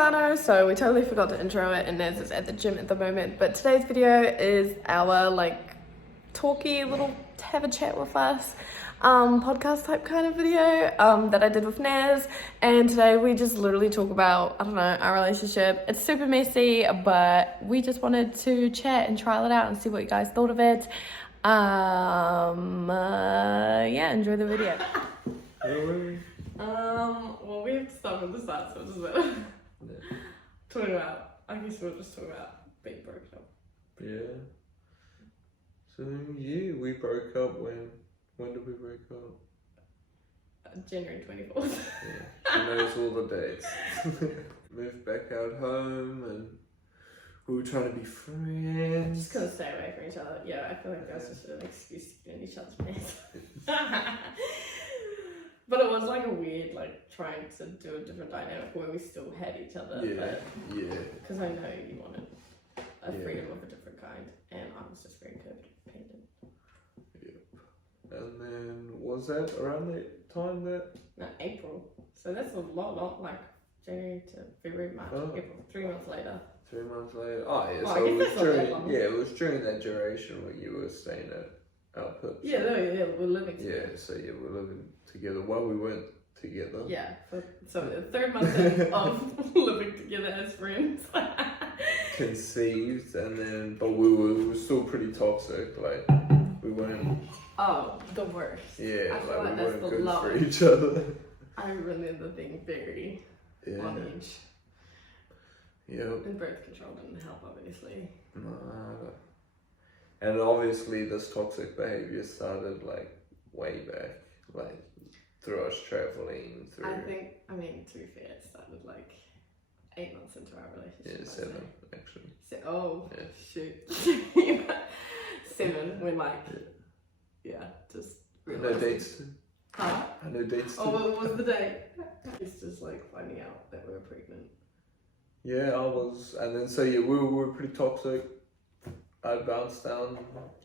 whānau, so we totally forgot to intro it, and Naz is at the gym at the moment. But today's video is our talky little have a chat with us podcast type kind of video that I did with Naz. And today we just literally talk about, I don't know, our relationship. It's super messy, but we just wanted to chat and trial it out and see what you guys thought of it. Yeah, enjoy the video. Well, we have to start with the start, so it doesn't matter. Talking about, I guess we'll just talk about being broken up. Yeah. So yeah, we broke up when did we break up? January 24th. Yeah, she knows all the dates. Moved back out home and we were trying to be friends. Just couldn't stay away from each other. Yeah, I feel like that's just an excuse to get in each other's pants. But it was like a weird, trying to do a different dynamic where we still had each other. Yeah. Because I know you wanted a freedom of a different kind, and I was just very codependent. And then, was that around the time that? No, April. So that's a lot, January to February, March, April, 3 months later. 3 months later. Oh yeah, well, so it was during, it was during that duration where you were staying at our pub. Yeah, we're living together. Yeah, so we're living together while we weren't together. Yeah, so the third month of living together as friends. Conceived, and then, but we were still pretty toxic, we weren't. Oh, the worst. Yeah, I feel we that's weren't the good lowest. for each other. I remember being very on edge. Yeah. And birth control didn't help, obviously. Nah. And obviously this toxic behaviour started way back, through us travelling, through... I mean, to be fair, it started 8 months into our relationship. Yeah, 7 actually. Shoot. 7 when just realised. No dates too. Huh? I know dates too. Oh, what was the date? It's just finding out that we were pregnant. Yeah, I was, and then we were pretty toxic. I bounced down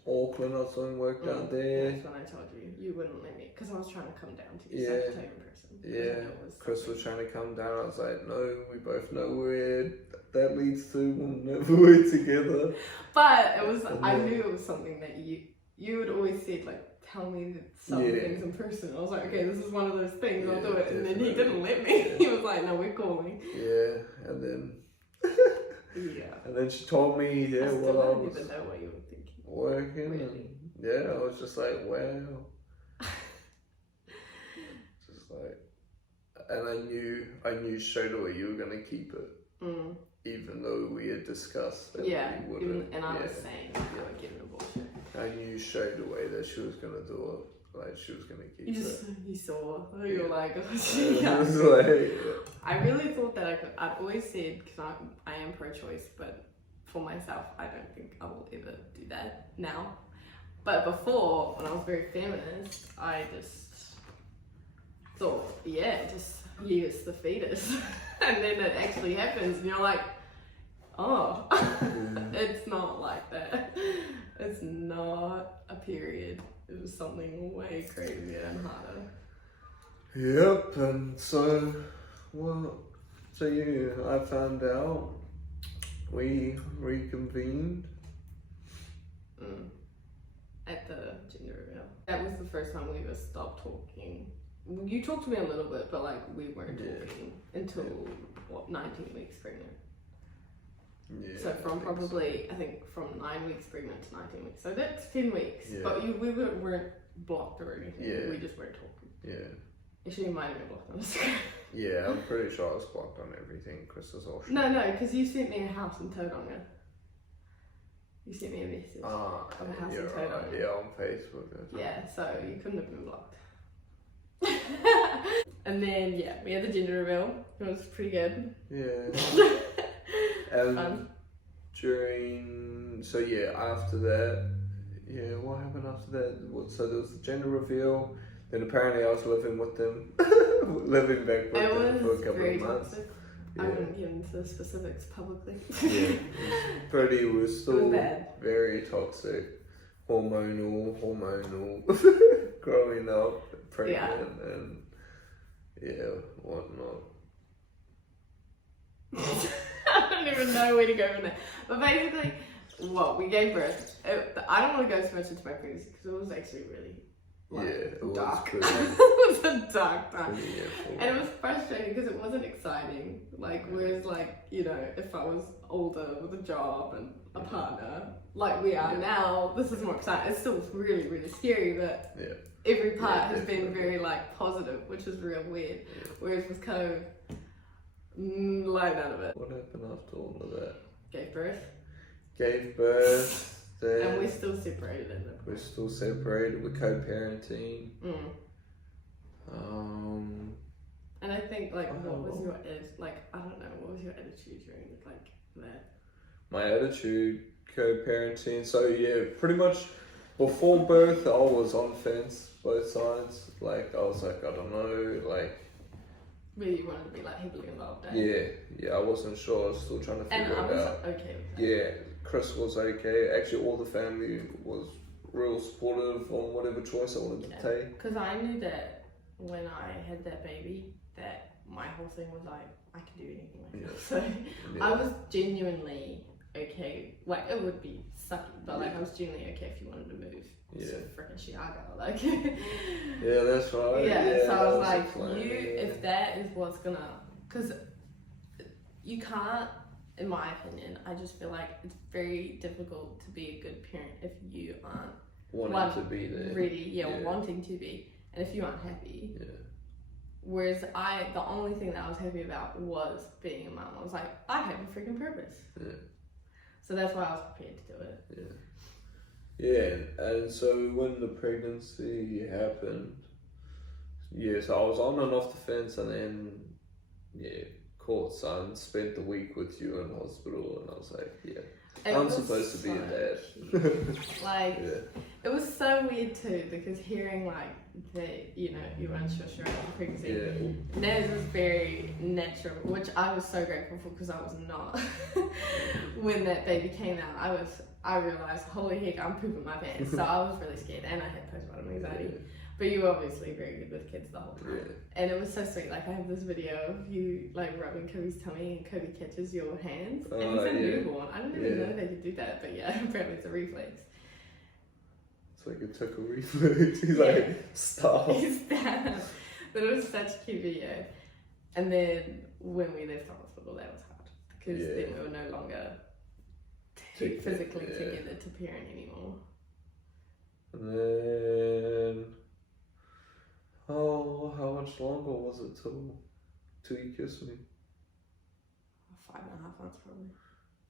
Auckland or something, worked down there. That's when I told you wouldn't let me, because I was trying to come down to you, such a type of person. Yeah, Chris was trying to come down. I was like, no, we both know where that leads to. We'll never work together. But it was, I knew it was something that you had always said, tell me some things in person. I was like, okay, this is one of those things, I'll do it. And then he didn't let me. Yeah. He was like, no, we're calling. Yeah, and then... And then she told me, I was even know what you were thinking. Working, really? And I was just like, wow. And I knew straight away you were gonna keep it, even though we had discussed that we wouldn't. And I was saying I would give it a bullshit. I knew straight away that she was gonna do it. She was gonna keep it. You saw. You were like, oh, I really thought that I could. I've always said, because I am pro-choice, but for myself, I don't think I will ever do that now. But before, when I was very feminist, I just thought, just use the fetus. And then it actually happens, and you're like, oh, it's not like that. It's not a period. It was something way crazier and harder. Yep, and I found out, we reconvened. At the gender reveal. That was the first time we ever stopped talking. You talked to me a little bit, but we weren't talking until 19 weeks pregnant. Yeah. So from probably, I think from 9 weeks pregnant to 19 weeks. So that's 10 weeks. Yeah. But we weren't blocked or anything. Yeah. We just weren't talking. Yeah. Actually, you might have been blocked on Instagram. Yeah, I'm pretty sure I was blocked on everything. Chris was all shit. No, because you sent me a house in Tauranga. You sent me a message of a house in Tauranga. Yeah, on Facebook. Yeah, so you couldn't have been blocked. And then, we had the gender reveal. It was pretty good. Yeah. And after that, what happened after that? So there was the gender reveal, then apparently I was living with them, living back with them for a couple of months. Toxic. I wouldn't get into the specifics publicly. We were still very toxic, hormonal, growing up, pregnant, and whatnot. I don't even know where to go from there. But basically, we gave birth. I don't want to go so much into my pregnancy because it was actually really dark. It was a dark time. And it was frustrating because it wasn't exciting. Like, whereas, like, you know, if I was older with a job and a partner, like we are now, this is more exciting. It's still really, really scary, but every part has been very, like, positive, which is real weird. Whereas it was kind of like none of it. What happened after all of that? Gave birth. Then and we're still separated in it. We're still separated. We're co-parenting. And I think, like, what was your what was your attitude during like that? My attitude, co-parenting. So yeah, pretty much before birth, I was on the fence both sides. Like I was like, I don't know, like. Really, you wanted to be like heavily involved. Yeah. I wasn't sure. I was still trying to figure it out. And I was okay with that. Yeah, Chris was okay. Actually, all the family was real supportive on whatever choice I wanted to take. Because I knew that when I had that baby, that my whole thing was like, I can do anything myself. So I was genuinely okay. Like, it would be sucky, but like I was genuinely okay if you wanted to move. So freaking Chicago, like. Yeah, that's right. Yeah, so I was like, if that is what's gonna, because you can't, in my opinion, I just feel like it's very difficult to be a good parent if you aren't wanting to be there. Really, wanting to be, and if you aren't happy. Yeah. Whereas the only thing that I was happy about was being a mum. I was like, I have a freaking purpose. Yeah. So that's why I was prepared to do it. Yeah. Yeah, and so when the pregnancy happened, so I was on and off the fence, and then, caught son, spent the week with you in hospital, and I was like, I'm supposed to be a dad. Like, it was so weird too, because hearing like that, you know, you weren't sure about the pregnancy. Naz was very natural, which I was so grateful for because I was not. When that baby came out, I realised, holy heck, I'm pooping my pants. So I was really scared, and I had postpartum anxiety. But you were obviously very good with kids the whole time. And it was so sweet. Like, I have this video of you like rubbing Kobe's tummy, and Kobe catches your hands. And he's a newborn. I didn't even know they could do that, but apparently it's a reflex. It's like it took a reflex. He's like, stop. But it was such a cute video. And then when we left the hospital, that was hard. Because then we were no longer physically together to parent anymore. And then, how much longer was it till you kissed me? 5.5 months probably.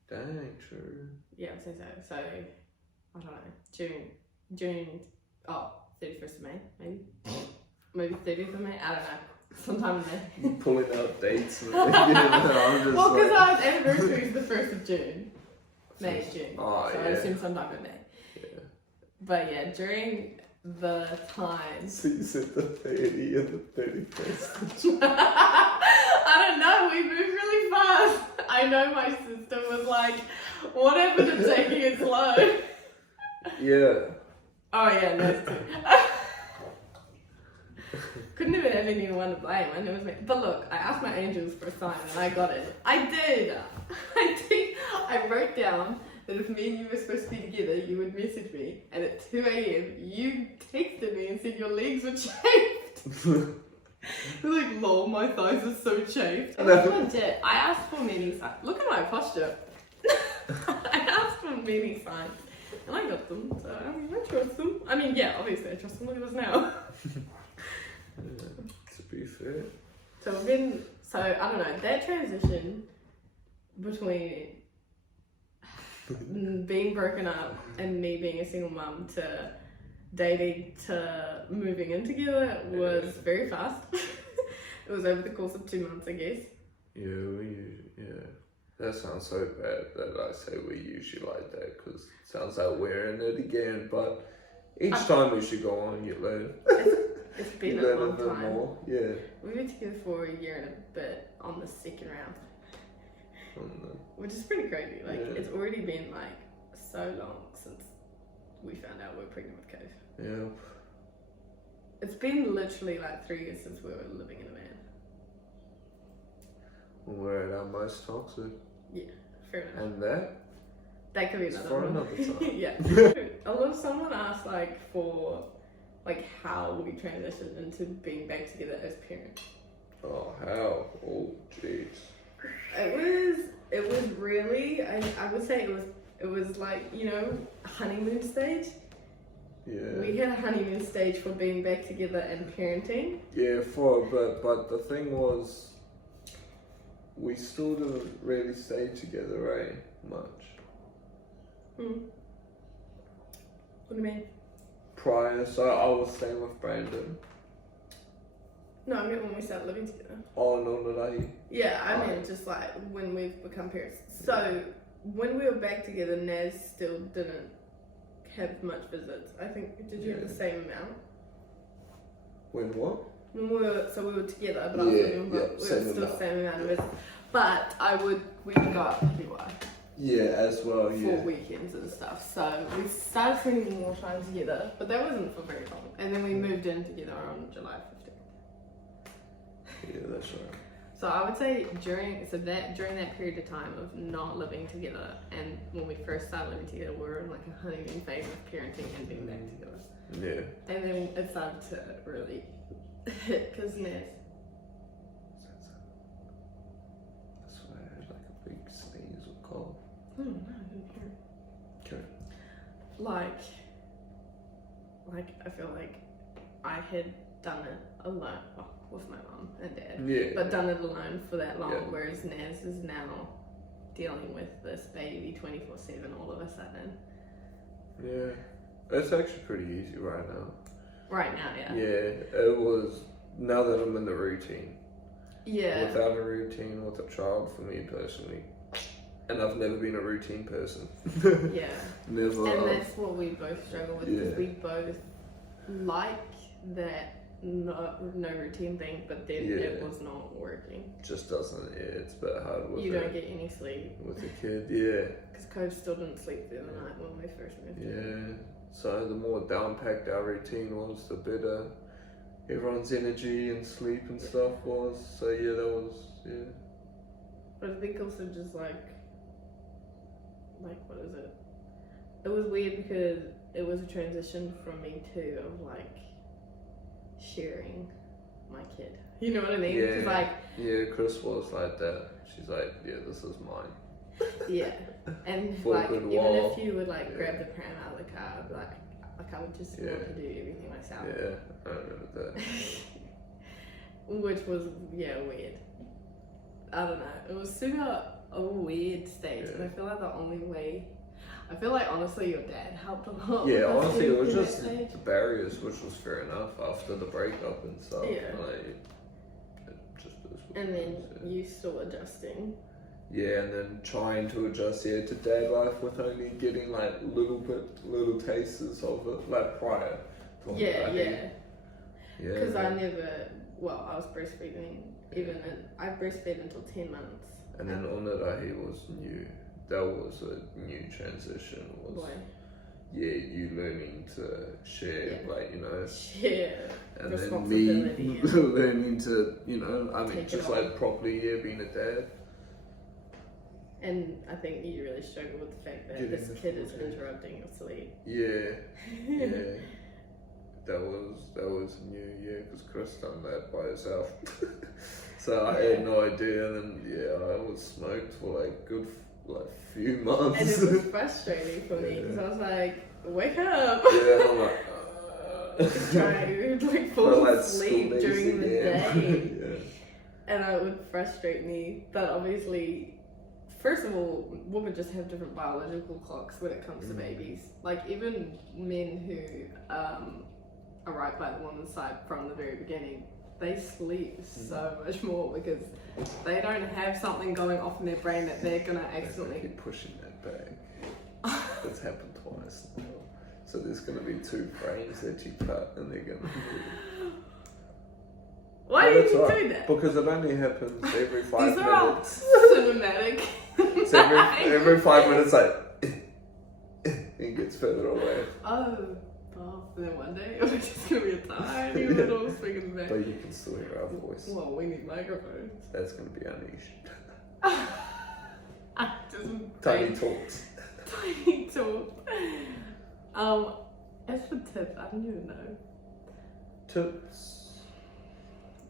Dang, true. Yeah, I'd say so. So, I don't know, June, 31st of May, maybe? Maybe 30th of May, I don't know. Sometime in May. Pulling out dates. I'm just well, because our anniversary is the 1st of June. May, June. So I assume sometime in May. Yeah. But during the time. So you said the 30 and the 31st. I don't know, we moved really fast. I know my sister was like, what happened to taking it slow? Yeah. Oh yeah, that's true. Couldn't even have anyone to blame. I know it was me. But look, I asked my angels for a sign and I got it. I did. I wrote down that if me and you were supposed to be together, you would message me, and at 2 a.m. you texted me and said your legs were chafed. You're like, lol, my thighs are so chafed. It was legit. I asked for many signs. Look at my posture. I asked for many signs, and I got them. So I trust them. I mean, obviously I trust them. Look at us now. To be fair. So I don't know, that transition between being broken up and me being a single mum to dating to moving in together was very fast. It was over the course of 2 months, I guess. That sounds so bad that I say we usually like that, because it sounds like we're in it again, but each time we should go on, you learn. It's been a long time. More. Yeah. We were together for a year and a bit on the second round. Which is pretty crazy. Like, it's already been like so long since we found out we were pregnant with Cove. Yeah. It's been literally like 3 years since we were living in a van. when we're at our most toxic. Yeah, fair enough. And that could be is another for one. another time. Yeah. Someone asked how we transitioned into being back together as parents. Oh, how? Oh, jeez. It was really, I would say it was like, honeymoon stage. Yeah. We had a honeymoon stage for being back together and parenting. Yeah, but the thing was, we still didn't really stay together, much. What do you mean? Prior, so I was staying with Brandon. No, I mean when we started living together. Oh, no. Yeah, I mean just like when we've become parents. So when we were back together, Naz still didn't have much visits. I think, did you have the same amount? When what? When we were together, but I was living, but we were still the same amount of visits. But we would go up everywhere. Yeah, as well, for weekends and stuff. So we started spending more time together, but that wasn't for very long. And then we moved in together on July 15th. Yeah, that's right. So I would say during that period of time of not living together, and when we first started living together, we were in like a honeymoon phase of parenting and being back together. Yeah. And then it started to really hit because Naz. That's why I had like a big sneeze or cough. Oh no, I didn't hear it. Okay. Like I feel like I had done it alone with my mum and dad. Yeah. But done it alone for that long, Yeah. whereas Naz is now dealing with this baby 24/7 all of a sudden. Yeah. It's actually pretty easy right now. Right now, yeah. Yeah, it was, now that I'm in the routine. Yeah. Without a routine with a child, for me personally, and I've never been a routine person. Yeah. Never. And that's what we both struggle with, because we both like that no routine thing, but then it was not working. Just doesn't, it's a bit hard with You don't get any sleep. With a kid, yeah. Because Cove still didn't sleep through the night when we first moved in. Yeah. So the more down-packed our routine was, the better everyone's energy and sleep and stuff was. So yeah, that was, But I think also just like what is it? It was weird because it was a transition from me too, of like sharing my kid. You know what I mean? Yeah. Yeah, Chris was like that. She's like, yeah, this is mine. Yeah. And For like, a good even while. if you would like grab the pram out of the car, I'd be like I would just want to do everything myself. Yeah, I remember that. Which was, weird. I don't know. It was super a weird stage, and I feel like I feel like honestly your dad helped a lot. Yeah, honestly, it was just stage. the barriers, which was fair enough after the breakup and stuff. Yeah. Like, it just is what And it then is, you still adjusting. Yeah, and then trying to adjust to dad life with only getting like little tasters of it, like prior to Yeah. Because yeah. I was breastfeeding, I breastfed until 10 months. And then Onadahi was new. That was a new transition. You learning to share, share and then me learning to, Take just like properly, being a dad. And I think you really struggle with the fact that this kid is interrupting your sleep. Yeah. That was new, because Chris done that by herself. So I had no idea, and then I was smoked for like good few months. And it was frustrating for me because I was like, wake up! Yeah, and I'm like, trying to fall asleep during the day. And it would frustrate me, but obviously, first of all, women just have different biological clocks when it comes to babies. Like even men who are right by the woman's side from the very beginning, they sleep so much more because they don't have something going off in their brain that they're gonna accidentally keep pushing that back. It's happened twice now. So there's gonna be 2 frames that you cut, and they're gonna. Why do you do that? Because it only happens every 5 minutes. These are all cinematic. So every 5 minutes, like it gets further away. Oh. And then one day it's just gonna be a tiny little swing in the back. But you can still hear our voice. Well, we need microphones. That's gonna be our niche. Just Tiny talks. Tiny talk. As for tips, I don't even know. Tips.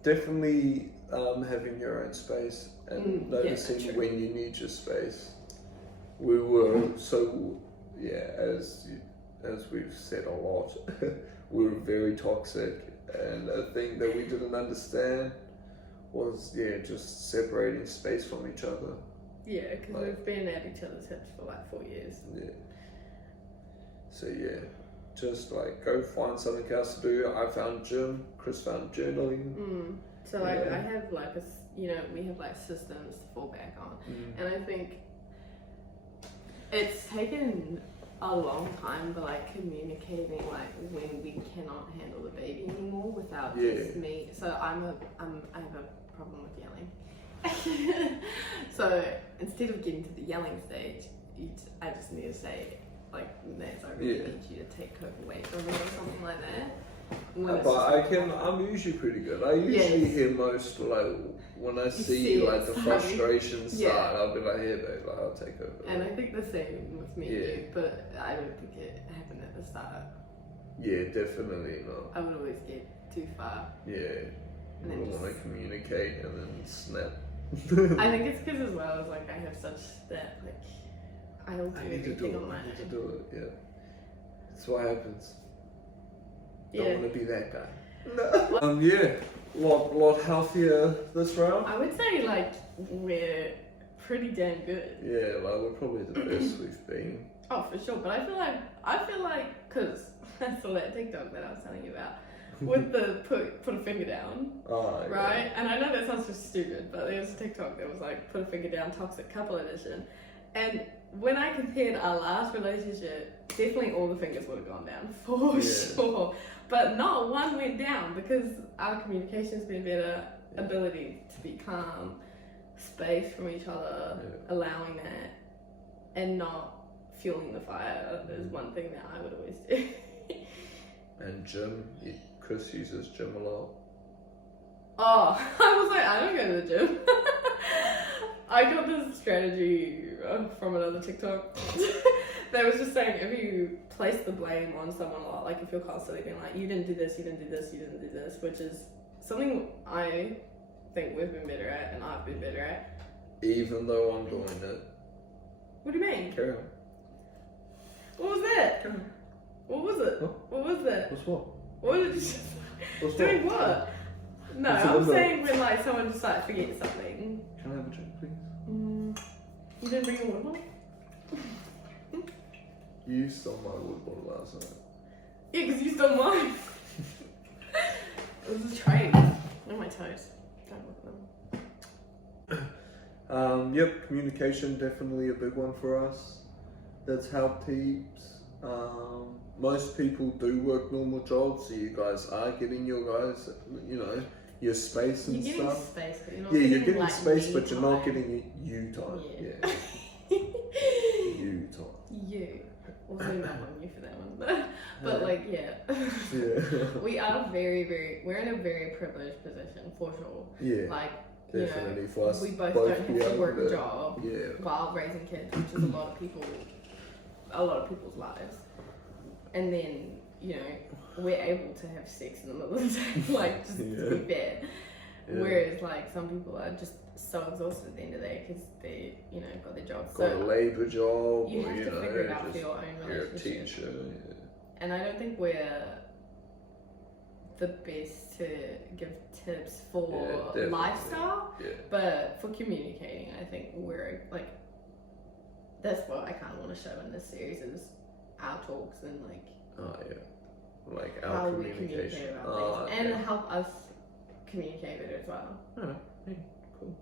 Definitely having your own space and noticing when you need your space. We were so, as we've said a lot, we were very toxic, and a thing that we didn't understand was just separating space from each other. Yeah, because we've been at each other's hips for like 4 years. Yeah. So just like go find something else to do. I found gym. Chris found journaling. So like I have like we have like systems to fall back on, and I think it's taken a long time, but like communicating like when we cannot handle the baby anymore without just me. So I have a problem with yelling. So instead of getting to the yelling stage, I just need to say like, Naz, I really need you to take Coke away from me or something like that. I'm usually pretty good. I usually hear most like when I see like the frustration start, I'll be like, "Here, babe, like, I'll take over." And I think the same with me, too, but I don't think it happened at the start. Yeah, definitely not. I would always get too far. Yeah, and then want to communicate and then snap. I think it's because as well as like I have such that like I'll do everything on my own. I need to do it. Yeah, that's what happens. Don't want to be that guy. No. Lot healthier this round. I would say like we're pretty damn good. Yeah, like we're probably the best we've been. Oh, for sure. But I feel like because I saw that TikTok that I was telling you about with the put a finger down, right? And I know that sounds just stupid, but there was a TikTok that was like put a finger down, toxic couple edition, and when I compared our last relationship, definitely all the fingers would have gone down for sure. But not one went down because our communication's been better, ability to be calm, space from each other, allowing that, and not fueling the fire is one thing that I would always do. And gym, Chris uses gym a lot. Oh, I was like, I don't go to the gym. I got this strategy from another TikTok that was just saying if you place the blame on someone a lot, like if you're constantly being like, you didn't do this, you didn't do this, you didn't do this, which is something I think we've been better at and I've been better at. Even though I'm doing it. What do you mean? Carry on. What was that? Carry on. What was it? What was that? What's what? What did you What's doing what? No, I'm saying when like someone just like forgets something. Can I have a drink, please? You didn't bring a water bottle? You stole my water bottle last night. Yeah, because you stole mine. It was a trade. On my toes. Don't look at them. Yep, communication definitely a big one for us. That's helped heaps. Most people do work normal jobs, so you guys are getting your your space and you're stuff. Space, but you're not you're getting like space, but time. you're not getting you time. Yeah. You time. You. We'll zoom out on you for that one. But we are we're in a very privileged position for sure. Yeah. Like, definitely for us. We both don't have to work a job Yeah. while raising kids, which is a lot of people's lives. And then, we're able to have sex in the middle of the day, like, just to be fair. Yeah. Whereas, like, some people are just so exhausted at the end of the day because they, got their jobs. Got a labour job, you have to figure it out for your own relationship. You're a teacher, And I don't think we're the best to give tips for lifestyle, but for communicating, I think we're, like, that's what I kind of want to show in this series is our talks and, like, like our how we communicate about things and help us communicate better as well. Alright, hey, cool.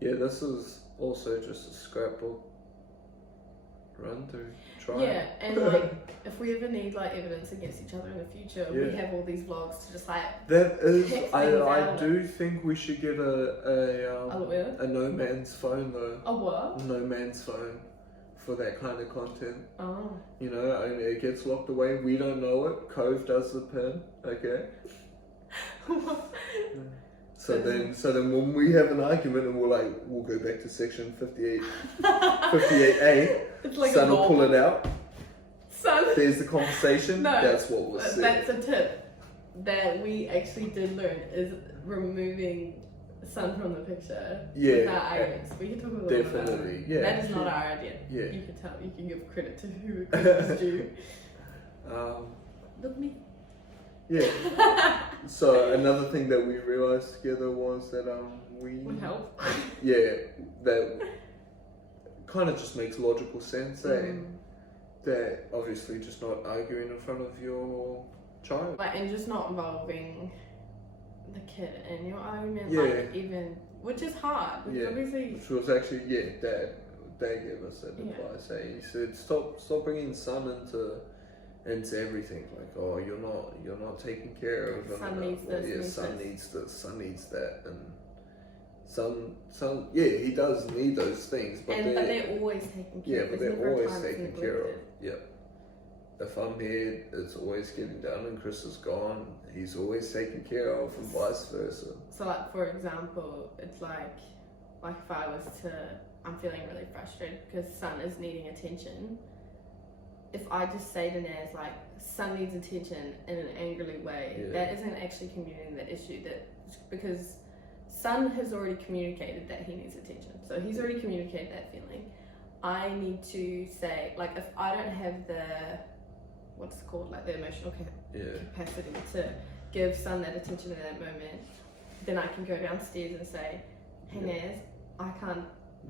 Yeah, this is also just a scrapbook run through. Yeah, and like if we ever need like evidence against each other in the future, we have all these vlogs to just like. That is, I do think we should get a lawyer? no man's phone though. A what? No man's phone for that kind of content. Oh. You know, I mean, it gets locked away. We don't know it. Cove does the pin. Okay. So then when we have an argument and we'll go back to section 58A. It's like Son will pull it out. Son. There's the conversation. No, that's what was said. That's a tip that we actually did learn is removing Son from the picture. Yeah. Without arguments. We can talk a little bit about Definitely. it. Yeah. That is not our idea. Yeah. You can tell. You can give credit to who credit is due. Look me. Yeah. So another thing that we realized together was that we would help. Yeah, that kind of just makes logical sense. That obviously just not arguing in front of your child. And just not involving the kid in your argument. Yeah. Even which is hard. Because obviously. Which was actually Dad gave us that advice. He said stop bringing Son into everything, like, oh, you're not taking care of him. Son needs this. Son needs this. Son needs that, and Son, he does need those things, but they're always taken care of. Yeah, but they're always taken care of. Yep. If I'm here, it's always getting done, and Chris is gone, he's always taken care of, and vice versa. So, like, for example, it's like if I was I'm feeling really frustrated because Son is needing attention. If I just say to Naz, like, Son needs attention in an angrily way, that isn't actually communicating that issue. Because Son has already communicated that he needs attention. So he's already communicated that feeling. I need to say, like, if I don't have the, what's it called, like the emotional capacity to give Son that attention in that moment, then I can go downstairs and say, hey Naz, I can't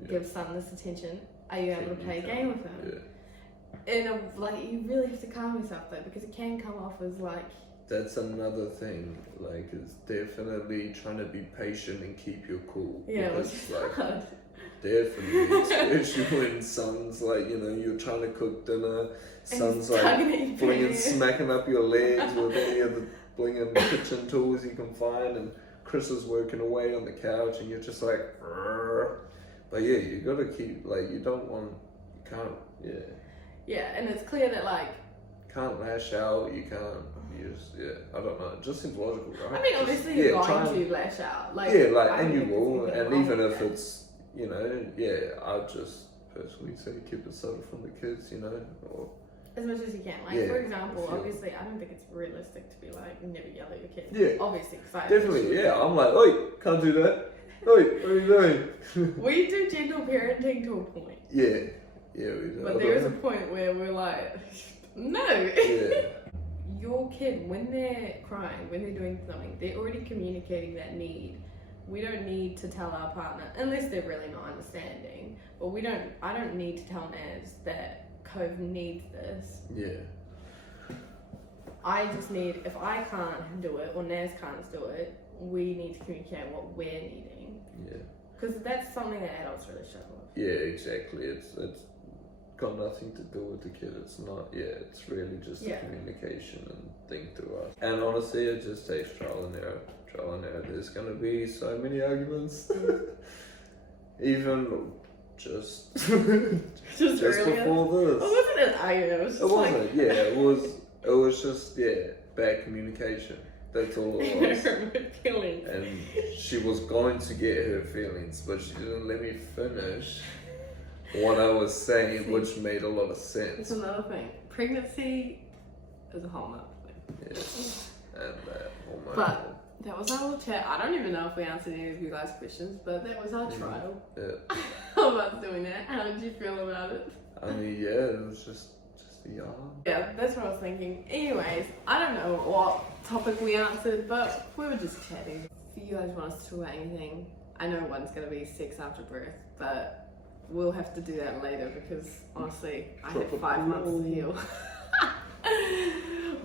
give Son this attention. Are you able to play a game with him? Yeah. And you really have to calm yourself though, because it can come off as like. That's another thing. Like, it's definitely trying to be patient and keep your cool. Yeah, because, definitely, especially when Son's like, you're trying to cook dinner. Son's like smacking up your legs with any of the blinging kitchen tools you can find, and Chris is working away on the couch, and you're just like, Rrr. But yeah, you gotta keep Yeah, and it's clear that can't lash out, you can't use, I don't know, it just seems logical, right? I mean, obviously you're going to lash out. And you will, and even if it's, I just personally say keep it subtle from the kids, or... As much as you can. For example, obviously, I don't think it's realistic to be never yell at your kids. Yeah. Obviously, because definitely, I'm like, oi, can't do that. Oi, what are you doing? We do gentle parenting to a point. Yeah, we do. But there is a point where we're like, no. Yeah. Your kid, when they're crying, when they're doing something, they're already communicating that need. We don't need to tell our partner, unless they're really not understanding, but I don't need to tell Naz that Cove needs this. Yeah. I just need, if I can't do it, or Naz can't do it, we need to communicate what we're needing. Yeah. Because that's something that adults really struggle with. Yeah, exactly. It's got nothing to do with the kid. It's not. It's really just a communication and thing to us. And honestly, it just takes trial and error. There's gonna be so many arguments. Even just before this. It wasn't an argument. It wasn't. It was just bad communication. That's all it was. Feelings. And she was going to get her feelings, but she didn't let me finish what I was saying, which made a lot of sense. It's another thing. Pregnancy is a whole other thing. Yeah. And but that was our little chat. I don't even know if we answered any of you guys' questions, but that was our trial. Yeah. Of us doing that. How did you feel about it? I mean, it was just a yarn. Yeah, that's what I was thinking. Anyways, I don't know what topic we answered, but we were just chatting. If you guys want us to talk about anything, I know one's going to be sex after birth, but we'll have to do that later because honestly, I had 5 months to heal.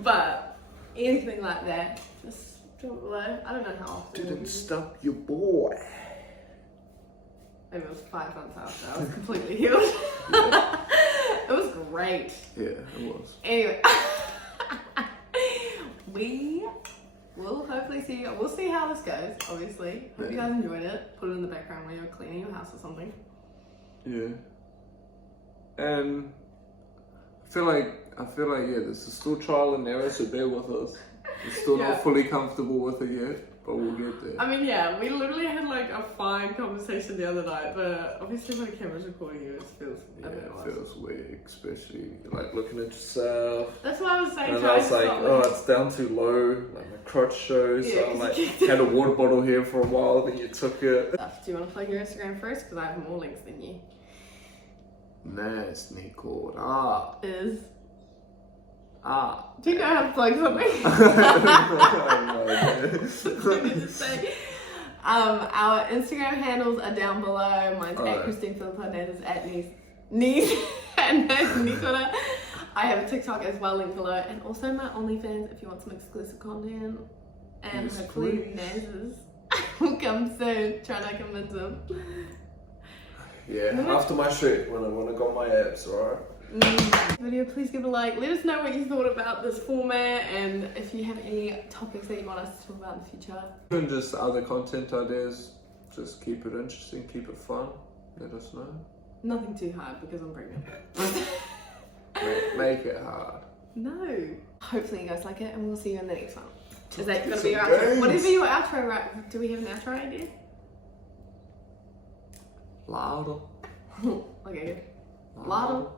But anything like that, just talk below. I don't know how often. Didn't stop your boy. Maybe it was 5 months after I was completely healed. It was great. Yeah, it was. Anyway, we will hopefully see you. We'll see how this goes, obviously. Hope you guys enjoyed it. Put it in the background when you're cleaning your house or something. Yeah. And I feel like yeah, this is still trial and error, so bear with us. We're still not fully comfortable with it yet, but we'll get there. I mean, yeah, we literally had like a fine conversation the other night, but obviously when the camera's recording you, it feels a bit it feels weird, especially like looking at yourself. That's what I was saying. And I was like, oh, it's down too low, like my crotch shows. Yeah, So I like had a water bottle here for a while, then you took it. Do you want to plug your Instagram first? Because I have more links than you. Nasty called up. Is. Ah. Do you know how to plug something? I Let me just say. Our Instagram handles are down below. Mine's at Christine Philippa, Naz is at Niece and Nicola. I have a TikTok as well, linked below, and also my OnlyFans if you want some exclusive content. And yes, hopefully Naz's will come soon. Trying to convince him. Yeah, after my shoot, when I got my abs, alright? Video, please give a like. Let us know what you thought about this format, and if you have any topics that you want us to talk about in the future. Even just other content ideas, just keep it interesting, keep it fun. Let us know. Nothing too hard because I'm pregnant. Make it hard. No. Hopefully you guys like it, and we'll see you in the next one. Is that Get going to be your some outro? games. What is your outro, right? Do we have an outro idea? Louder. Okay, good. Ladle.